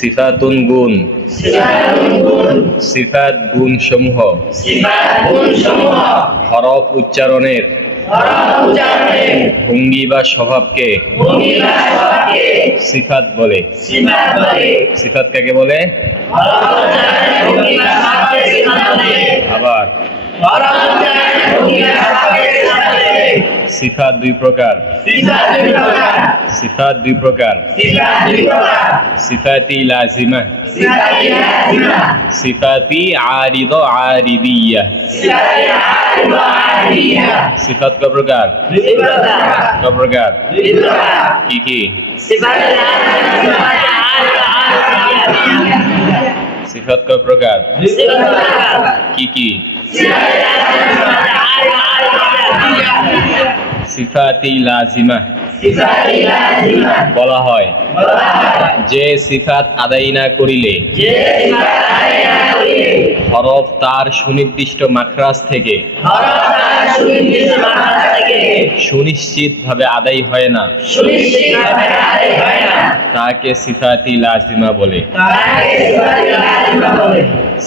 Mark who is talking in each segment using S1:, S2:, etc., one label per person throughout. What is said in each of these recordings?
S1: সিফাতুন গুণ। সিফাত গুণ সমূহ হরফ উচ্চারণের। ভঙ্গি বা স্বভাবকে। সিফাত বলে। সিফাত কাকে বলে? আবার। সিফাত দুই প্রকার। সিফাত দুই প্রকার। সিফাতি লাজিমা। সিফাতি আরিদ আরিদিয়া। সিফাত ক প্রকার? ক প্রকার? কি কি? সিফাত ক প্রকার? কি কি? সিফাতি লাজিমা। বলা হয় যে সিফাত আদায় না করিলে হরফ তার সুনির্দিষ্ট মাখরাজ থেকে সুনিশ্চিত ভাবে আদায় হয় না। তাকে সিফাতি লাজিমা বলে।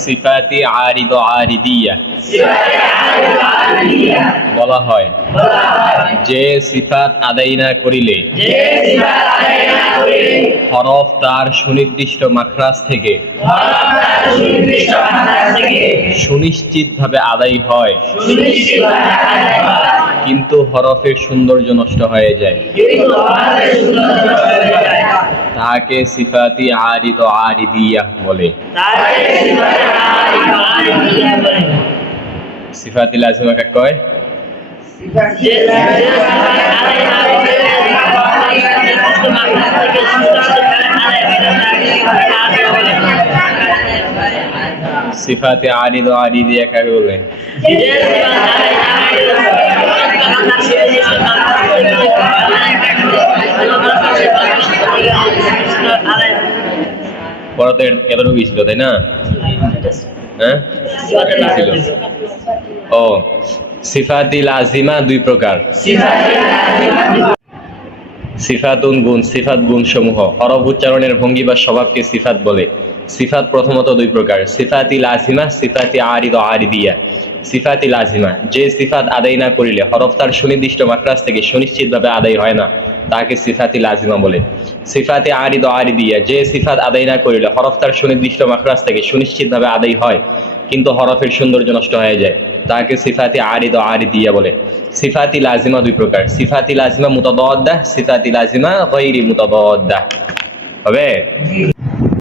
S1: সিফাতি আরিদ আরিদিয়া। বলা হয়। যে সিফাত আদায় না করিলে, হরফ তার সুনির্দিষ্ট মাখরাজ থেকে সুনিশ্চিত ভাবে আদায় হয়। কিন্তু হরফের সৌন্দর্য নষ্ট হয়ে যায়। তাহাকে সিফাতি আরিদ আরিদিয়া বলে। সিফাতি লাজিমা কাকে কয় সিফাতি আরিদ আরিদিয়া কাকে বলে পড়া তো এ- এতটুকু ছিল তাই না হ্যাঁ? ও সিফাতি লাজিমা দুই প্রকার। সিফাতুন গুণ, সিফাত গুণ সমূহ হরফ উচ্চারণের ভঙ্গি বা স্বভাবকে সিফাত বলে। সিফাত প্রথমত দুই প্রকার। সিফাতি লাজিমা সিফাতি আরিদ আরিদিয়া। সিফাতি লাজিমা যে সিফাত আদায় না করিলে হরফ তার সুনির্দিষ্ট মাকরাজ থেকে সুনিশ্চিতভাবে আদায় হয় না। তাকে সিফাতি লাজিমা বলে। সিফাতি আরিদ আরিদিয়া, যে সিফাত আদায় না করিলে হরফ তার সুনির্দিষ্ট মাকরাজ থেকে সুনিশ্চিতভাবে আদায় হয়, কিন্তু হরফের সৌন্দর্য নষ্ট হয়ে যায়। তাকে সিফাতি আরি দিয়া বলে। সিফাতি লাজিমা দুই প্রকার, সিফাতি লাজিমা মুতাদাদ্দাহ সিফাতি লাজিমা গৈরি মুতাদাদ্দাহ হবে?